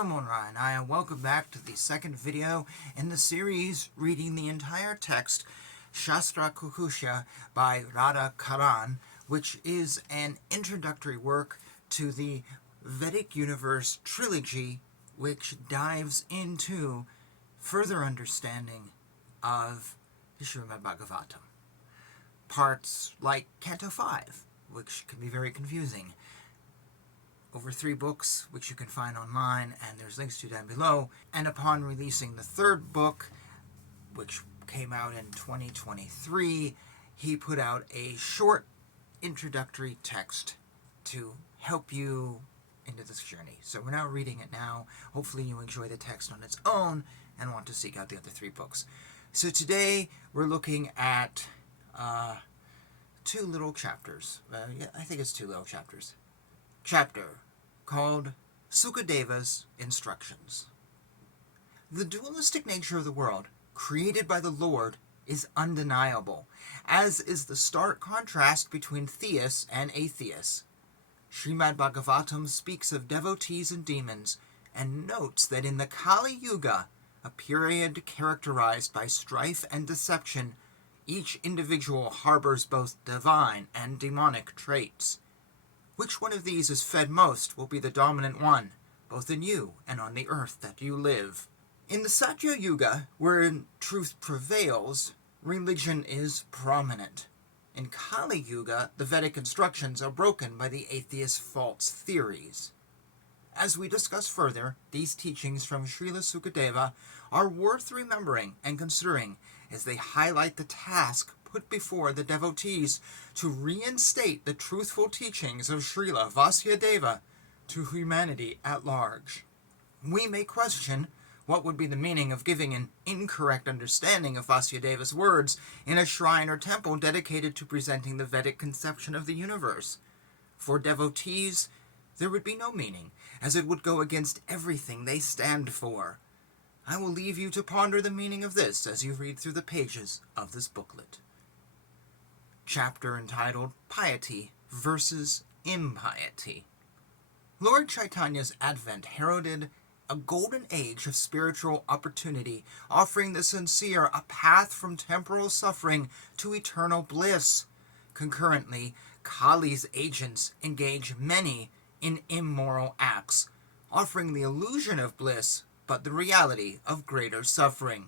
Namo Narayanaya, welcome back to the second video in the series reading the entire text Shastra Kukusha by Radha Karan, which is an introductory work to the Vedic Universe trilogy, which dives into further understanding of the Srimad Bhagavatam. Parts like Canto 5, which can be very confusing. Over 3 books, which you can find online, and there's links to down below. And upon releasing the third book, which came out in 2023, he put out a short introductory text to help you into this journey. So we're now reading it now. Hopefully you enjoy the text on its own and want to seek out the other 3 books. So today we're looking at 2 little chapters. I think it's 2 little chapters. Chapter called Sukadeva's Instructions. The dualistic nature of the world, created by the Lord, is undeniable, as is the stark contrast between theists and atheists. Srimad Bhagavatam speaks of devotees and demons, and notes that in the Kali Yuga, a period characterized by strife and deception, each individual harbors both divine and demonic traits. Which one of these is fed most will be the dominant one, both in you and on the earth that you live. In the Satya Yuga, wherein truth prevails, religion is prominent. In Kali Yuga, the Vedic instructions are broken by the atheist false theories. As we discuss further, these teachings from Srila Sukadeva are worth remembering and considering as they highlight the task put before the devotees to reinstate the truthful teachings of Srila Vasudeva to humanity at large. We may question what would be the meaning of giving an incorrect understanding of Vasudeva's words in a shrine or temple dedicated to presenting the Vedic conception of the universe. For devotees, there would be no meaning, as it would go against everything they stand for. I will leave you to ponder the meaning of this as you read through the pages of this booklet. Chapter entitled Piety versus Impiety. Lord Chaitanya's advent heralded a golden age of spiritual opportunity, offering the sincere a path from temporal suffering to eternal bliss. Concurrently, Kali's agents engage many in immoral acts, offering the illusion of bliss, but the reality of greater suffering.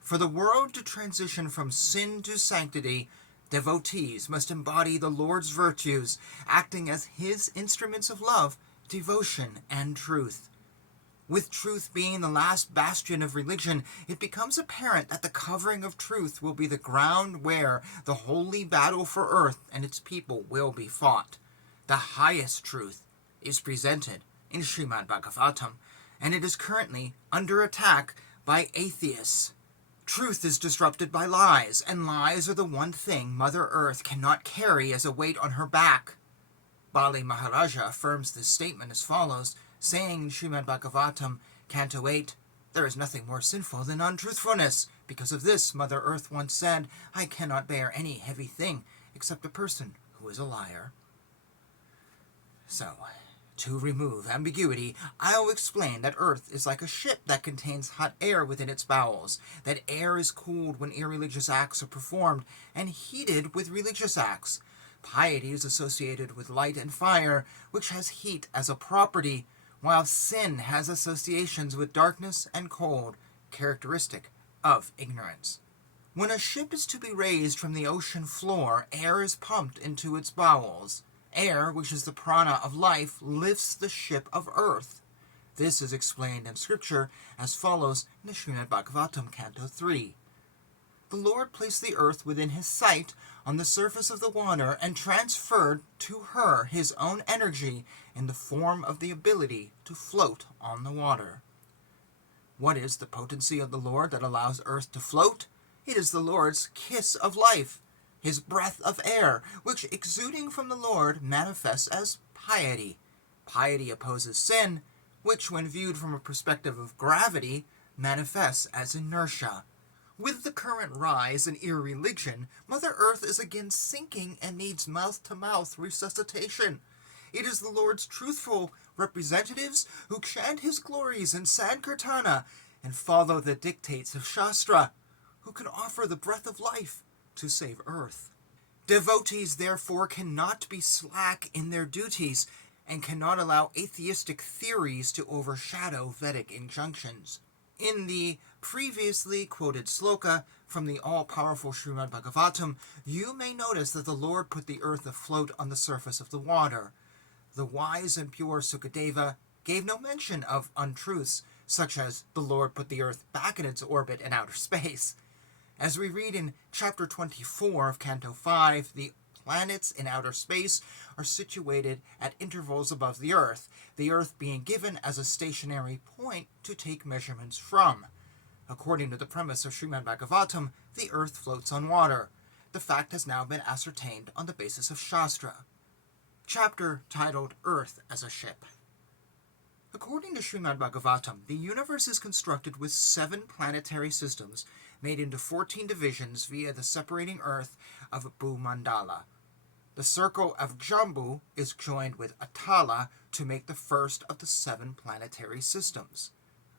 For the world to transition from sin to sanctity, devotees must embody the Lord's virtues, acting as His instruments of love, devotion, and truth. With truth being the last bastion of religion, it becomes apparent that the covering of truth will be the ground where the holy battle for earth and its people will be fought. The highest truth is presented in Srimad Bhagavatam, and it is currently under attack by atheists. Truth is disrupted by lies, and lies are the one thing Mother Earth cannot carry as a weight on her back. Bali Maharaja affirms this statement as follows, saying in Srimad Bhagavatam, Canto 8, "There is nothing more sinful than untruthfulness. Because of this, Mother Earth once said, I cannot bear any heavy thing except a person who is a liar." So, to remove ambiguity, I'll explain that Earth is like a ship that contains hot air within its bowels, that air is cooled when irreligious acts are performed, and heated with religious acts. Piety is associated with light and fire, which has heat as a property, while sin has associations with darkness and cold, characteristic of ignorance. When a ship is to be raised from the ocean floor, air is pumped into its bowels. Air, which is the prana of life, lifts the ship of earth. This is explained in Scripture as follows in the Srimad Bhagavatam, Canto 3. The Lord placed the earth within His sight on the surface of the water and transferred to her His own energy in the form of the ability to float on the water. What is the potency of the Lord that allows earth to float? It is the Lord's kiss of life, His breath of air, which exuding from the Lord manifests as piety. Piety opposes sin, which when viewed from a perspective of gravity, manifests as inertia. With the current rise in irreligion, Mother Earth is again sinking and needs mouth-to-mouth resuscitation. It is the Lord's truthful representatives who chant his glories in Sankirtana and follow the dictates of Shastra, who can offer the breath of life to save Earth. Devotees, therefore, cannot be slack in their duties and cannot allow atheistic theories to overshadow Vedic injunctions. In the previously quoted sloka from the all-powerful Srimad Bhagavatam, you may notice that the Lord put the earth afloat on the surface of the water. The wise and pure Sukadeva gave no mention of untruths, such as the Lord put the earth back in its orbit in outer space. As we read in chapter 24 of Canto 5, the planets in outer space are situated at intervals above the Earth being given as a stationary point to take measurements from. According to the premise of Srimad Bhagavatam, the Earth floats on water. The fact has now been ascertained on the basis of Shastra. Chapter titled Earth as a Ship. According to Srimad Bhagavatam, the universe is constructed with 7 planetary systems made into 14 divisions via the separating Earth of Bhumandala. The circle of Jambu is joined with Atala to make the first of the 7 planetary systems.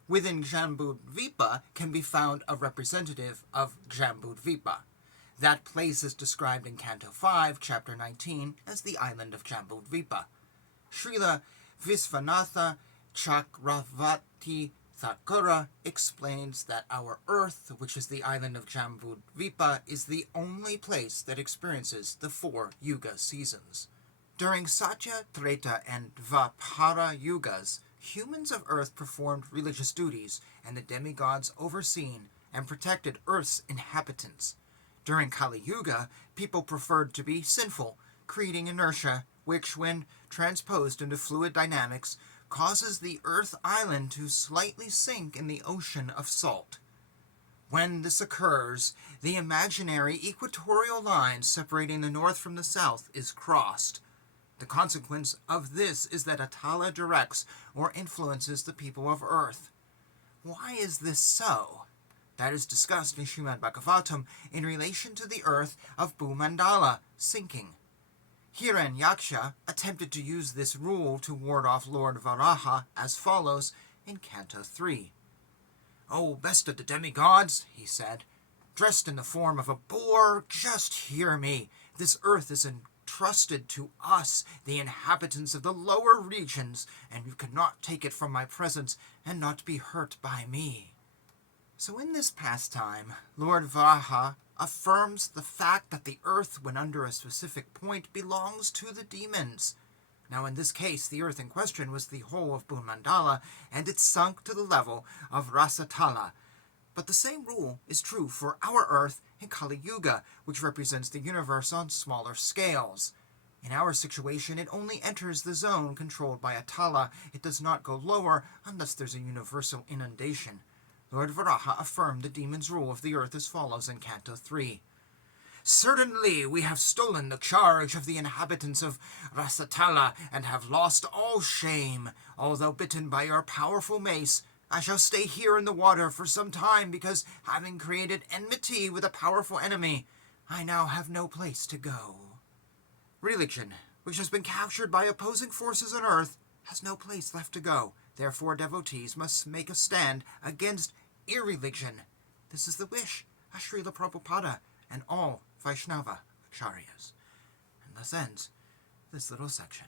Within Jambudvipa can be found a representative of Jambudvipa. That place is described in Canto 5, Chapter 19, as the island of Jambudvipa. Srila Visvanatha Chakravarti Thakura explains that our Earth, which is the island of Jambudvipa, is the only place that experiences the 4 Yuga seasons. During Satya, Treta, and Dvapara Yugas, humans of Earth performed religious duties, and the demigods overseen and protected Earth's inhabitants. During Kali Yuga, people preferred to be sinful, creating inertia, which, when transposed into fluid dynamics, causes the Earth island to slightly sink in the ocean of salt. When this occurs, the imaginary equatorial line separating the north from the south is crossed. The consequence of this is that Atala directs or influences the people of Earth. Why is this so? That is discussed in Srimad Bhagavatam in relation to the Earth of Bhumandala sinking. Hiranyaksha attempted to use this rule to ward off Lord Varaha as follows in Canto 3. "O best of the demigods," he said, "dressed in the form of a boar, just hear me. This earth is entrusted to us, the inhabitants of the lower regions, and you cannot take it from my presence and not be hurt by me." So in this pastime, Lord Varaha affirms the fact that the earth, when under a specific point, belongs to the demons. Now in this case, the earth in question was the whole of Bhumandala, and it sunk to the level of Rasatala. But the same rule is true for our earth in Kali Yuga, which represents the universe on smaller scales. In our situation, it only enters the zone controlled by Atala. It does not go lower unless there's a universal inundation. Lord Varaha affirmed the demon's rule of the earth as follows in Canto 3. "Certainly we have stolen the charge of the inhabitants of Rasatala and have lost all shame. Although bitten by your powerful mace, I shall stay here in the water for some time because, having created enmity with a powerful enemy, I now have no place to go." Religion, which has been captured by opposing forces on earth, has no place left to go. Therefore, devotees must make a stand against irreligion. This is the wish of Srila Prabhupada and all Vaishnava Acharyas. And thus ends this little section.